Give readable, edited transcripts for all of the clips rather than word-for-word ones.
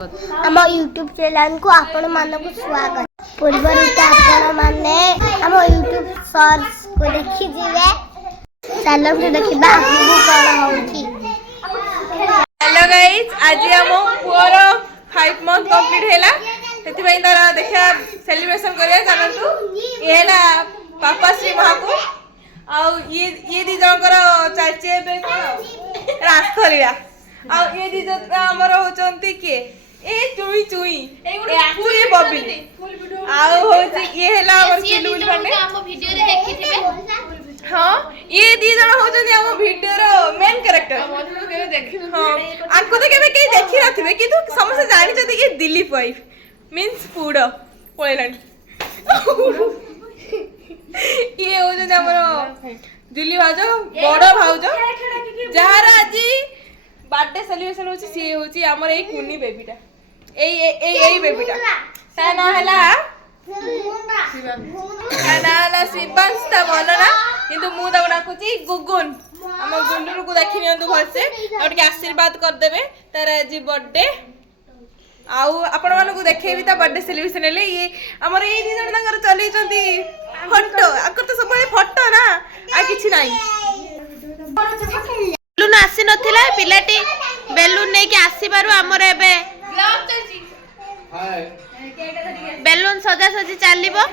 आम YouTube channel को आपण मानक स्वागत। पूर्वर आपण माने आम यूट्यूब सर्च को देखि जिवे चैनल को देखिबा आपको कोन होउची। हेलो गाइस, आज हम पुअर 5 मंथ कंप्लीट हैला सेति भाई तारा देखा सेलिब्रेशन करिया चलतु। ये हैला पापा श्री महाकु आ ये दी जनकर चाचे बे कोन रास्तलिया आ ये दी जन हमर होचंती के ए चुई चुई ए बबिली आ होची ये हैला हमर चिलुल फंडे हम वीडियो रे देखिथिबे। हां ये दी जन होचंती हम वीडियो रो मेन कैरेक्टर मतलब केबे देखिनु। हां आको तो केबे के देखि रथिबे किंतु समस्त जानि जति ये दिलीप वाइफ मींस पूडो पळेलानी ये होचंती हमर दिल्ली भाउजो बड़ भाउजो जहार आज बर्थडे सेलिब्रेशन होची सी होची हमर ए कुनी बेबीटा ए बेबीटा ता ना हला ना शिवांश ता बोलो ना किंतु मु ता डाकुची गुगुन हम गुंडुरु को देखि नियंतु भलसे और के आशीर्वाद कर देबे तार आज बर्थडे आउ आपण मानु को देखेबी ता बर्थडे सेलिब्रेशन ले ये हमर ए दी जण तांगर चली चंती फोटो आकर तो सब फोटो ना आ किछि नाही बेलून आसी नथिला पिलाटी बेलून नै के आसी बारु हमर एबे ब्लॉग चलची हाय बेलून सजा सजी चलिबो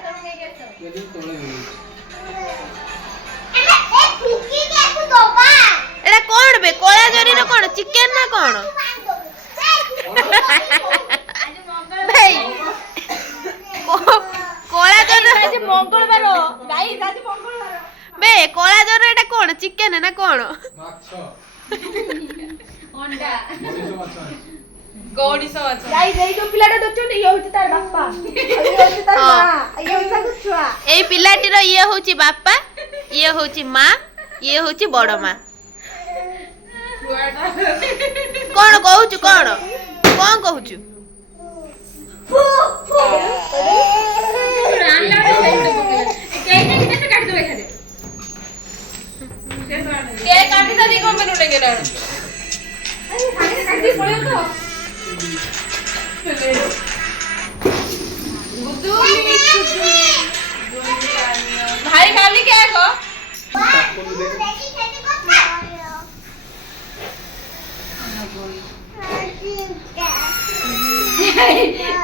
एडा कोन बे कोला जरी रो कोन चिकन ना कोन भाई कोला जरी आज मंगलवार गाइस आज मंगलवार बे कोला जरी एडा कोन चिकन ना कोन माछ अंडा मनीष माछ गौड़ी सब अच्छा गाइस एई जो पिलाटा दछन ये होची तार बापा ये होची तार मां ये होता को छुआ एई पिलाटी रो ये होची बापा ये होची मां ये होची बड़ मां कोन कहूचु कोन कोन कहूचु रानला केक किने से काट दो एखादे के काटी ता दी कोन बेलून के डाण अरे खाली काट दी पड़े तो भाई खाली क्या को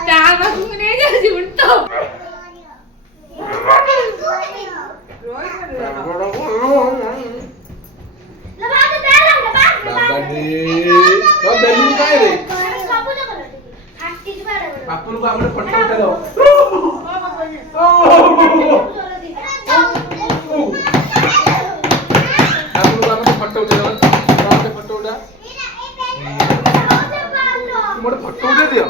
ता बाबू ने जल्दी उठ तो तो बेलून काय रे बापून को हमने फोटो उठा लो बापून को हमने फोटो उठा लो हमने फोटो उठा मोर फोटो उठा दियो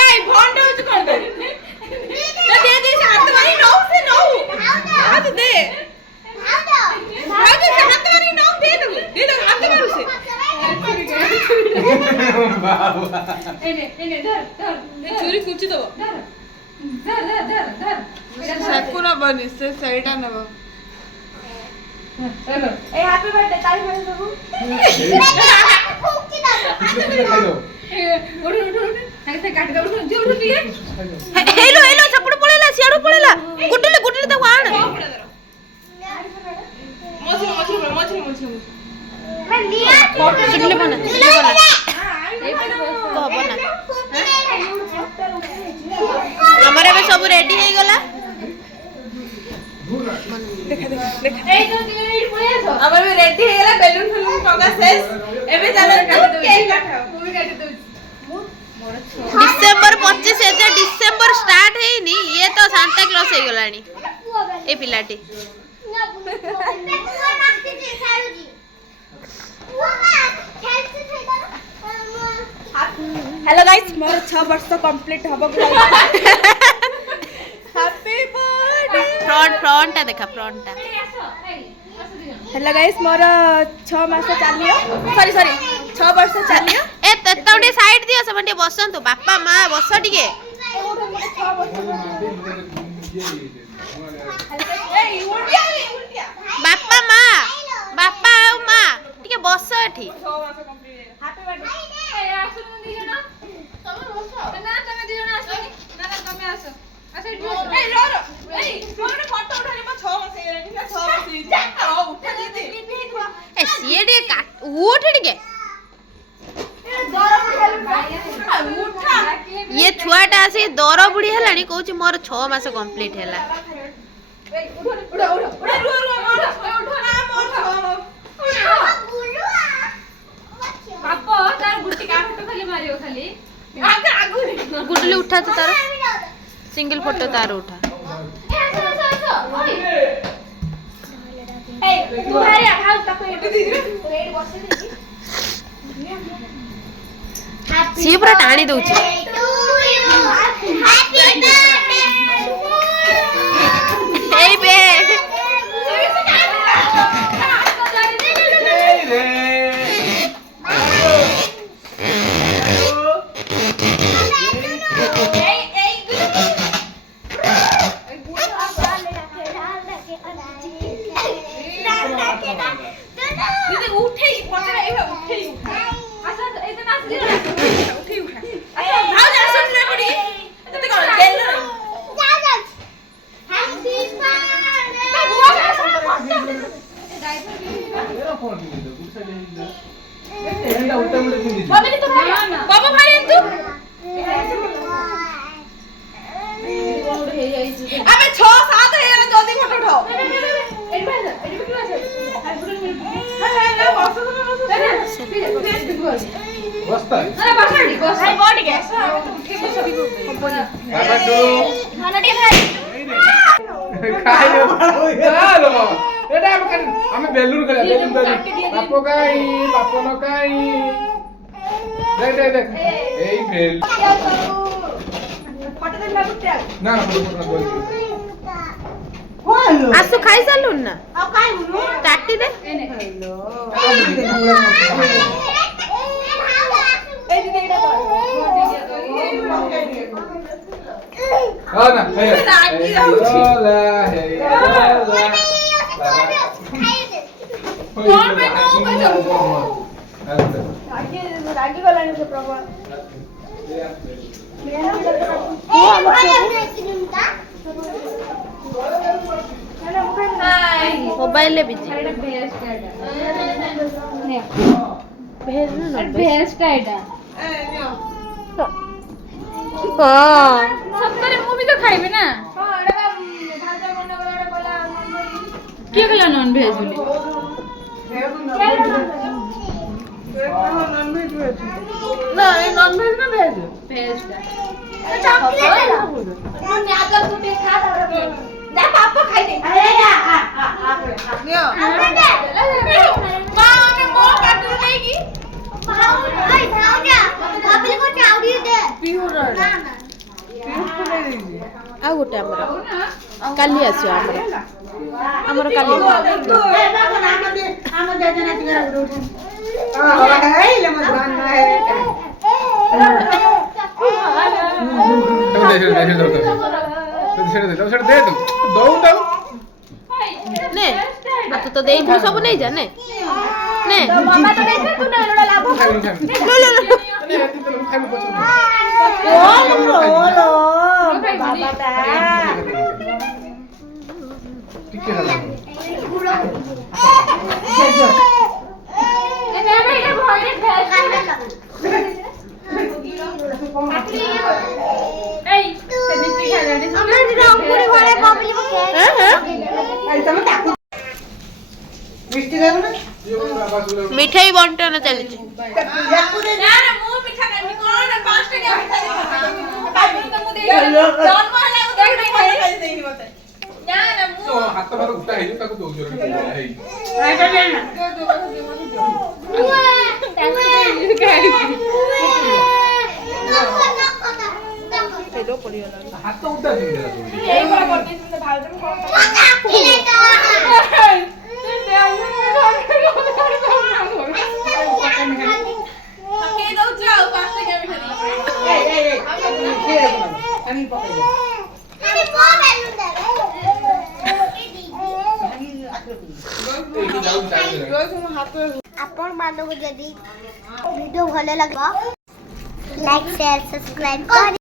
ए फोन दे कर दे दे से हाथ मारी नो से नो हाथ दे हाथ से हाथ मारी नो दे दो हाथ मारू से बाबा एने धर चोरी कुछ दो धर साकू ना बनी से साइडा ना चलो ए हैप्पी बर्थडे ताई भाई बाबू खाई दो उठ हाथ काट दो जो उठ लिए हेलो छपड़ पळेला सियाडू पळेला गुटली ता वाण मोछली मैं लिया चिल्ले बना तो बना हमरे बे सब रेडी हे गला ए तो टीवी पड़े आसो हमर बे रेडी हे गला बेलून फुलून टंगा शेष एबे चलो केक काटाओ मूवी काट दो डिसेंबर 25 एजे डिसेंबर स्टार्ट हेनी ये तो सांता क्लॉस हे गलानी ए पिलाटी हेलो गाइस मोर 6 वर्ष कंप्लीट हबो हैप्पी बर्थडे फ्रंट देखा फ्रंट हेलो गाइस मोर 6 मास चलियो सॉरी 6 वर्ष चलियो ए ततौडी साइड दियो सब टे बसंतु बापा मां बस टिके बापा मां टिके बस एठी हैप्पी बर्थडे उठ टिके ये छुआटा आसी दर बुढ़ी है कौच मोर 6 मास कंप्लीट है गुडली उठा तो तार सिंगल फोटो तार उठा सी पूरा टाणी दउची ए बे बाबा भाई तू अबे 6-7 है ना जल्दी फोटो उठाओ बसता है अरे बसाड़ी बस भाई बॉडी के बाबा तू खाना टे खाई खाइयो चलो एटा हम बेलून करे बेलून बापो काई बापो न काई देख देख देख एई बेल फोटो दे लागुत्या ना ना फोटो बोल आसु खाई सालुन ना अब काय हुनु काटी दे एने खाइलो ए दिदे एटा हां ना हे रागी रहउची हे कौन में नो बजो रागी गलाने से प्रभु मोबाइल ले बिजी भेज ना भेस टाइटा हां सबरे मूवी तो खाइबे ना हां एटा भाजा मन गला बोला के गला नॉन भेज बोली ना ये नॉन वेज ना भेज भेज चॉकलेट मन आगर तू पे खा दे जा पापा खाई दे अरे या लियो मां ने मो काटू लेगी आ गोटे हमर काली आसो हमर काली दे दो ने आ तू तो देई तू सब नहीं जा ने ने मामा तो देख तू ना लोड़ा लाभ लो लो लो बाबा ता ए मैं ये भोरे भेज ए ते दित्ती खालानी मिठाई बंटन चली ना ना मु मिठा खाई कोन 5 टका मिठा पापा तो मु दे जन्म होला उ देख खाई देनी मते ना ना मु हाथ मार उठा है ताको दो जोर है हाथ उठा दे एक बार करते तुमने भारत में के दो जाओ 5 टका मिठा आपण मानव जदि वीडियो भले लगे लाइक शेयर सब्सक्राइब कर